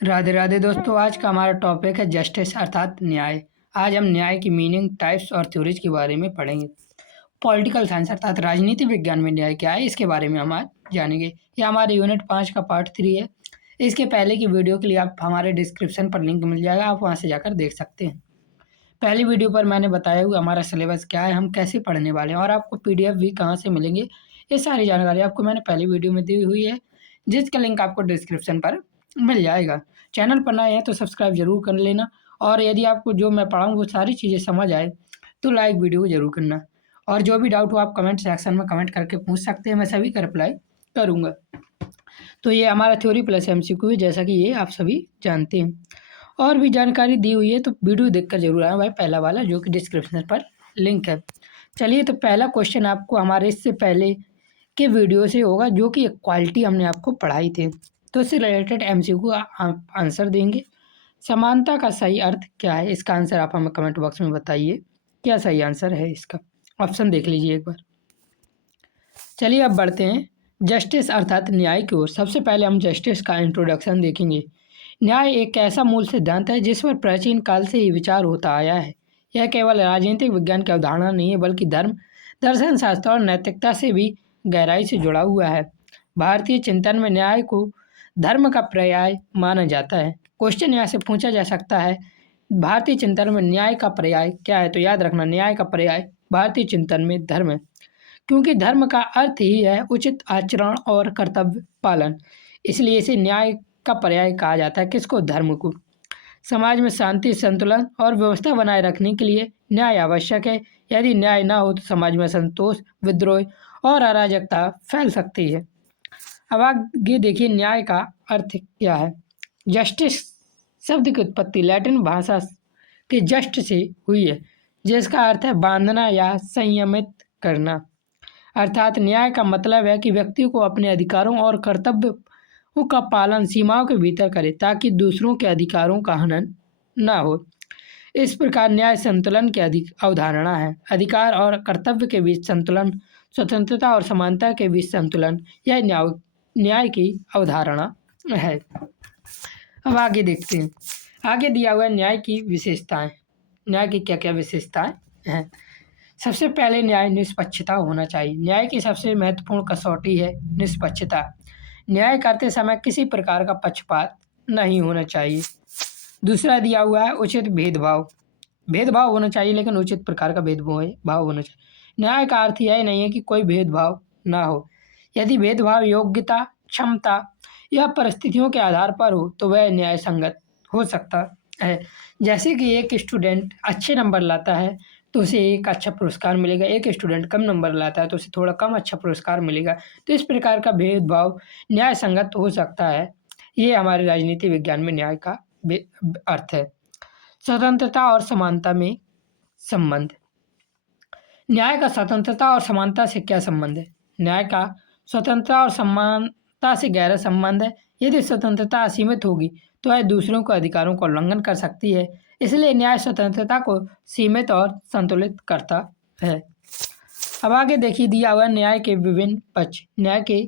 राधे राधे दोस्तों। आज का हमारा टॉपिक है जस्टिस अर्थात न्याय। आज हम न्याय की मीनिंग, टाइप्स और थ्योरीज के बारे में पढ़ेंगे। पॉलिटिकल साइंस अर्थात राजनीति विज्ञान में न्याय क्या है, इसके बारे में हम आज जानेंगे। यह हमारे यूनिट 5 का पार्ट 3 है। इसके पहले की वीडियो के लिए आप हमारे डिस्क्रिप्शन पर लिंक मिल जाएगा, आप वहाँ से जाकर देख सकते हैं। पहली वीडियो पर मैंने बताया हुआ हमारा सिलेबस क्या है, हम कैसे पढ़ने वाले हैं और आपको PDF भी कहाँ से मिलेंगे, ये सारी जानकारी आपको मैंने पहली वीडियो में दी हुई है, जिसका लिंक आपको डिस्क्रिप्शन पर मिल जाएगा। चैनल पर नए हैं तो सब्सक्राइब जरूर कर लेना, और यदि आपको जो मैं पढ़ाऊँ वो सारी चीज़ें समझ आए तो लाइक वीडियो को जरूर करना, और जो भी डाउट हो आप कमेंट सेक्शन में कमेंट करके पूछ सकते हैं, मैं सभी का रिप्लाई करूँगा। तो ये हमारा थ्योरी प्लस MCQ है, जैसा कि ये आप सभी जानते हैं। और भी जानकारी दी हुई है तो वीडियो देखकर जरूर आए भाई, पहला वाला जो कि डिस्क्रिप्शन पर लिंक है। चलिए, तो पहला क्वेश्चन आपको हमारे इससे पहले के वीडियो से होगा, जो कि इक्वालिटी हमने आपको पढ़ाई थी, तो इससे रिलेटेड MCQ आंसर देंगे। समानता का सही अर्थ क्या है, इसका आंसर आप हमें कमेंट बॉक्स में बताइए, क्या सही आंसर है इसका। ऑप्शन देख लीजिए एक बार। चलिए अब बढ़ते हैं जस्टिस अर्थात न्याय की ओर। सबसे पहले हम जस्टिस का इंट्रोडक्शन देखेंगे। न्याय एक ऐसा मूल सिद्धांत है जिस पर प्राचीन काल से ही विचार होता आया है। यह केवल राजनीतिक विज्ञान की अवधारणा नहीं है, बल्कि धर्म, दर्शन शास्त्र और नैतिकता से भी गहराई से जुड़ा हुआ है। भारतीय चिंतन में न्याय को धर्म का पर्याय माना जाता है। क्वेश्चन यहाँ से पूछा जा सकता है, भारतीय चिंतन में न्याय का पर्याय क्या है, तो याद रखना न्याय का पर्याय भारतीय चिंतन में धर्म है, क्योंकि धर्म का अर्थ ही है उचित आचरण और कर्तव्य पालन। इसलिए इसे न्याय का पर्याय कहा जाता है। किसको? धर्म को। समाज में शांति, संतुलन और व्यवस्था बनाए रखने के लिए न्याय आवश्यक है। यदि न्याय ना हो तो समाज में असंतोष, विद्रोह और अराजकता फैल सकती है। अब आगे देखिए, न्याय का अर्थ क्या है। जस्टिस शब्द की उत्पत्ति लैटिन भाषा के जस्ट से हुई है, जिसका अर्थ है बांधना या संयमित करना। अर्थात न्याय का मतलब है कि व्यक्ति को अपने अधिकारों और कर्तव्यों का पालन सीमाओं के भीतर करे, ताकि दूसरों के अधिकारों का हनन न हो। इस प्रकार न्याय संतुलन की अवधारणा है। अधिकार और कर्तव्य के बीच संतुलन, स्वतंत्रता और समानता के बीच संतुलन, यह न्याय की अवधारणा है। अब आगे देखते हैं। आगे दिया हुआ है न्याय की विशेषताएं। न्याय की क्या क्या विशेषताएं हैं। सबसे पहले न्याय निष्पक्षता होना चाहिए। न्याय की सबसे महत्वपूर्ण कसौटी है निष्पक्षता। न्याय करते समय किसी प्रकार का पक्षपात नहीं होना चाहिए। दूसरा दिया हुआ है उचित भेदभाव। भेदभाव होना चाहिए, लेकिन उचित प्रकार का भेदभाव होना चाहिए। न्याय का अर्थ यह नहीं है कि कोई भेदभाव ना हो। यदि भेदभाव योग्यता, क्षमता या परिस्थितियों के आधार पर हो तो वह न्याय संगत हो सकता है। जैसे कि एक स्टूडेंट अच्छे नंबर लाता है तो उसे एक अच्छा पुरस्कार मिलेगा, एक स्टूडेंट कम नंबर लाता है तो उसे थोड़ा कम अच्छा पुरस्कार मिलेगा। तो इस प्रकार का भेदभाव न्याय संगत हो सकता है। ये हमारे राजनीति विज्ञान में न्याय का अर्थ है। स्वतंत्रता और समानता में संबंध। न्याय का स्वतंत्रता और समानता से क्या संबंध है? न्याय का स्वतंत्रता और समानता से गहरा संबंध है। यदि स्वतंत्रता असीमित होगी तो वह दूसरों के अधिकारों का उल्लंघन कर सकती है। इसलिए न्याय स्वतंत्रता को सीमित और संतुलित करता है। अब आगे देखिए, दिया हुआ न्याय के विभिन्न पक्ष। न्याय के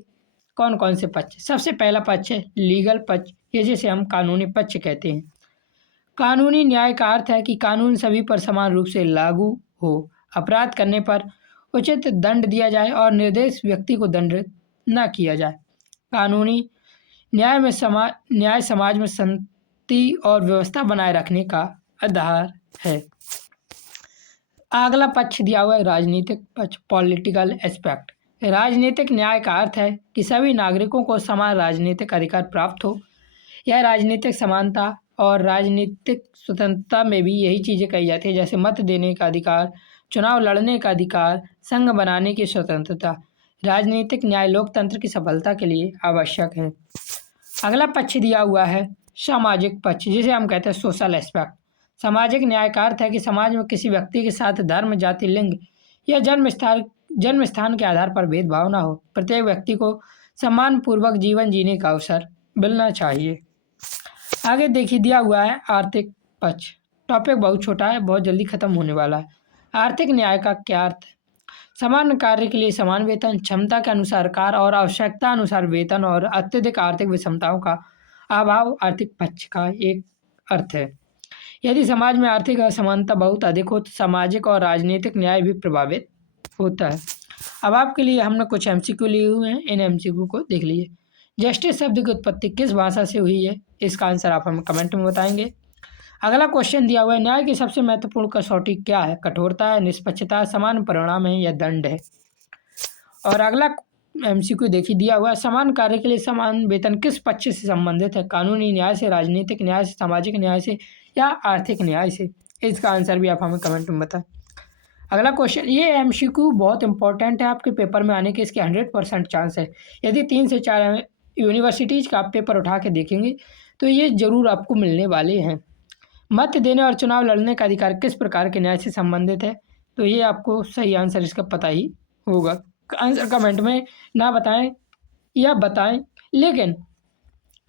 कौन कौन से पक्ष? सबसे पहला पक्ष है लीगल पक्ष, ये जिसे हम कानूनी पक्ष कहते हैं। कानूनी न्याय का अर्थ है कि कानून सभी पर समान रूप से लागू हो, अपराध करने पर उचित दंड दिया जाए और निर्दोष व्यक्ति को दंडित न किया जाए। कानूनी न्याय समाज में शांति और व्यवस्था बनाए रखने का आधार है। अगला पक्ष दिया हुआ है राजनीतिक पक्ष, पॉलिटिकल एस्पेक्ट। राजनीतिक न्याय का अर्थ है कि सभी नागरिकों को समान राजनीतिक अधिकार प्राप्त हो। यह राजनीतिक समानता और राजनीतिक स्वतंत्रता में भी यही चीज़ें कही जाती है, जैसे मत देने का अधिकार, चुनाव लड़ने का अधिकार, संघ बनाने की स्वतंत्रता। राजनीतिक न्याय लोकतंत्र की सफलता के लिए आवश्यक है। अगला पक्ष दिया हुआ है सामाजिक पक्ष, जिसे हम कहते हैं सोशल एस्पेक्ट। सामाजिक न्याय का अर्थ है कि समाज में किसी व्यक्ति के साथ धर्म, जाति, लिंग या जन्म स्थान के आधार पर भेदभाव न हो। प्रत्येक व्यक्ति को सम्मानपूर्वक जीवन जीने का अवसर मिलना चाहिए। आगे देखिए, दिया हुआ है आर्थिक पक्ष। टॉपिक बहुत छोटा है, बहुत जल्दी खत्म होने वाला है। आर्थिक न्याय का क्या अर्थ है? समान कार्य के लिए समान वेतन, क्षमता के अनुसार कार्य और आवश्यकता अनुसार वेतन और अत्यधिक आर्थिक विषमताओं का अभाव आर्थिक पक्ष का एक अर्थ है। यदि समाज में आर्थिक असमानता बहुत अधिक हो तो सामाजिक और राजनीतिक न्याय भी प्रभावित होता है। अब आपके लिए हमने कुछ एमसीक्यू लिए हुए हैं, इन एमसीक्यू को देख लीजिए। जस्टिस शब्द की उत्पत्ति किस भाषा से हुई है? इसका आंसर आप हमें कमेंट में बताएंगे। अगला क्वेश्चन दिया हुआ है, न्याय की सबसे महत्वपूर्ण कसौटी क्या है? कठोरता है, निष्पक्षता, समान परिणाम है या दंड है? और अगला एमसीक्यू देखिए दिया हुआ है, समान कार्य के लिए समान वेतन किस पक्ष से संबंधित है? कानूनी न्याय से, राजनीतिक न्याय से, सामाजिक न्याय से या आर्थिक न्याय से? इसका आंसर भी आप हमें कमेंट में बताएं। अगला क्वेश्चन, ये एमसीक्यू बहुत इंपॉर्टेंट है आपके पेपर में आने के, इसके 100% चांस है। यदि 3 से 4 यूनिवर्सिटीज़ का आप पेपर उठा के देखेंगे तो ये ज़रूर आपको मिलने वाले हैं। मत देने और चुनाव लड़ने का अधिकार किस प्रकार के न्याय से संबंधित है? तो ये आपको सही आंसर इसका पता ही होगा। आंसर कमेंट में ना बताएं या बताएं, लेकिन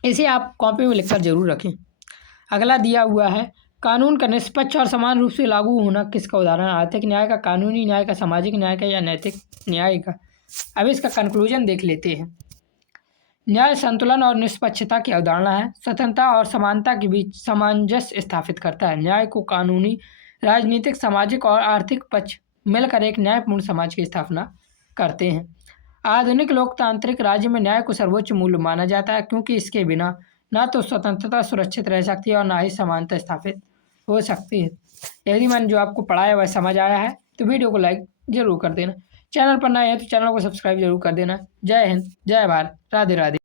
इसे आप कॉपी में लिखकर जरूर रखें। अगला दिया हुआ है, कानून का निष्पक्ष और समान रूप से लागू होना किसका उदाहरण? आर्थिक न्याय का, कानूनी न्याय का, सामाजिक न्याय का या नैतिक न्याय का? अब इसका कंक्लूजन देख लेते हैं। न्याय संतुलन और निष्पक्षता की अवधारणा है, स्वतंत्रता और समानता के बीच सामंजस्य स्थापित करता है। न्याय को कानूनी, राजनीतिक, सामाजिक और आर्थिक पक्ष मिलकर एक न्यायपूर्ण समाज की स्थापना करते हैं। आधुनिक लोकतांत्रिक राज्य में न्याय को सर्वोच्च मूल्य माना जाता है, क्योंकि इसके बिना ना तो स्वतंत्रता सुरक्षित रह सकती है और ना ही समानता स्थापित हो सकती है। यदि मैंने जो आपको पढ़ाया वह समझ आया है तो वीडियो को लाइक जरूर कर देना। चैनल पर नए हैं तो चैनल को सब्सक्राइब जरूर कर देना। जय हिंद, जय भारत, राधे राधे।